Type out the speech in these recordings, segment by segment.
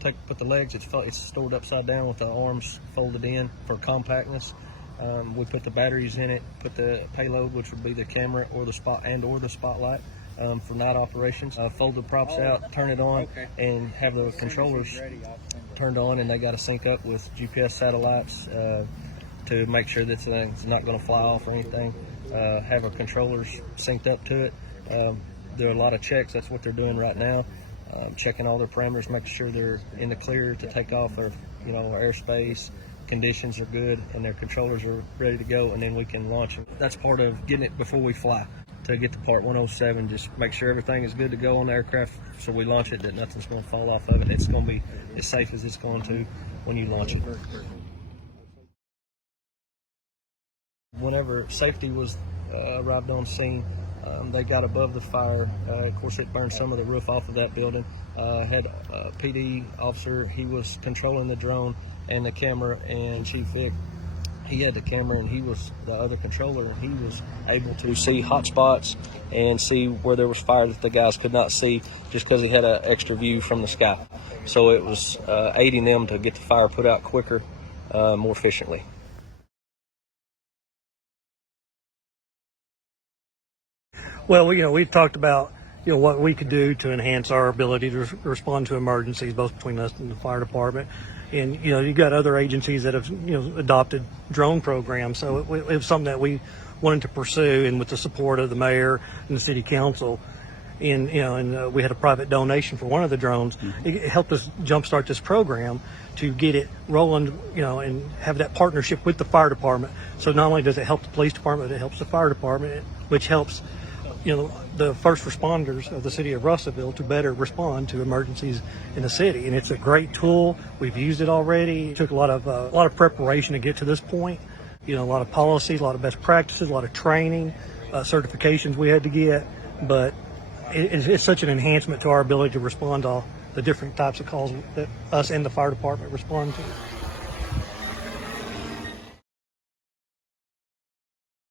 put the legs. It's stored upside down with the arms folded in for compactness. We put the batteries in it, put the payload, which would be the camera or the spotlight for night operations. Fold the props out, turn it on, and have the controllers turned on, and they got to sync up with GPS satellites to make sure that it's not going to fly off or anything. Have our controllers synced up to it. There are a lot of checks. That's what they're doing right now. Checking all their parameters, making sure they're in the clear to take off, or our airspace conditions are good and their controllers are ready to go, and then we can launch them. That's part of getting it before we fly. To get to part 107, just make sure everything is good to go on the aircraft, so we launch it, that nothing's going to fall off of it. It's going to be as safe as it's going to when you launch it. Whenever safety was arrived on scene, they got above the fire. Of course, it burned some of the roof off of that building. Had a PD officer. He was controlling the drone and the camera, and Chief Vic, he had the camera and he was the other controller, and he was able to see hot spots and see where there was fire that the guys could not see, just because he had an extra view from the sky. So it was aiding them to get the fire put out quicker, more efficiently. Well, we talked about what we could do to enhance our ability to respond to emergencies, both between us and the fire department. And you've got other agencies that have adopted drone programs, so it was something that we wanted to pursue, and with the support of the mayor and the city council. And we had a private donation for one of the drones. It helped us jumpstart this program to get it rolling, and have that partnership with the fire department. So not only does it help the police department, but it helps the fire department, which helps the first responders of the city of Russellville to better respond to emergencies in the city. And it's a great tool. We've used it already. It took a lot of preparation to get to this point. A lot of policies, a lot of best practices, a lot of training, certifications we had to get. But it's such an enhancement to our ability to respond to all the different types of calls that us and the fire department respond to.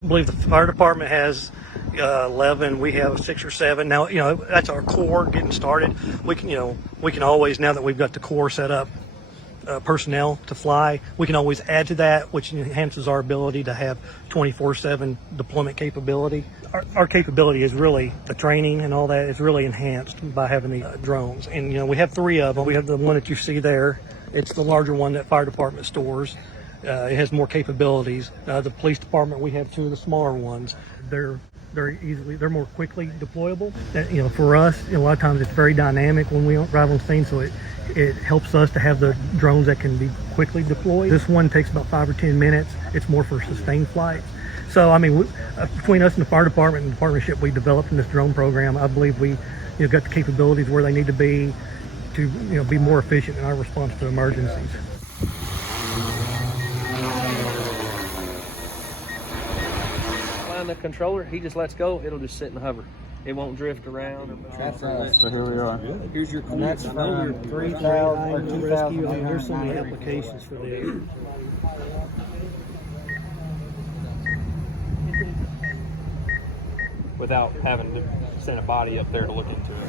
I believe the fire department has 11. We have 6 or 7 now. That's our core getting started. We can always, now that we've got the core set up, personnel to fly, we can always add to that, which enhances our ability to have 24/7 deployment capability. Our capability is really the training and all that is really enhanced by having the drones. And we have 3 of them. We have the one that you see there. It's the larger one that fire department stores. It has more capabilities. The police department, we have 2 of the smaller ones. They're more quickly deployable. For us, a lot of times it's very dynamic when we arrive on scene, so it helps us to have the drones that can be quickly deployed. This one takes about 5 or 10 minutes. It's more for sustained flights. So, between us and the fire department and the partnership we developed in this drone program, I believe we got the capabilities where they need to be to be more efficient in our response to emergencies. The controller, he just lets go, it'll just sit and hover. It won't drift around. That's right. So here we are. Here's your And that's from 3,000 or 2,000. There's so many applications for this. Without having to send a body up there to look into it.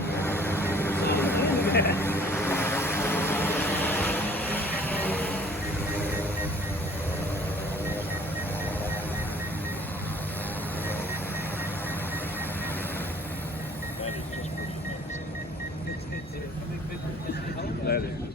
That is.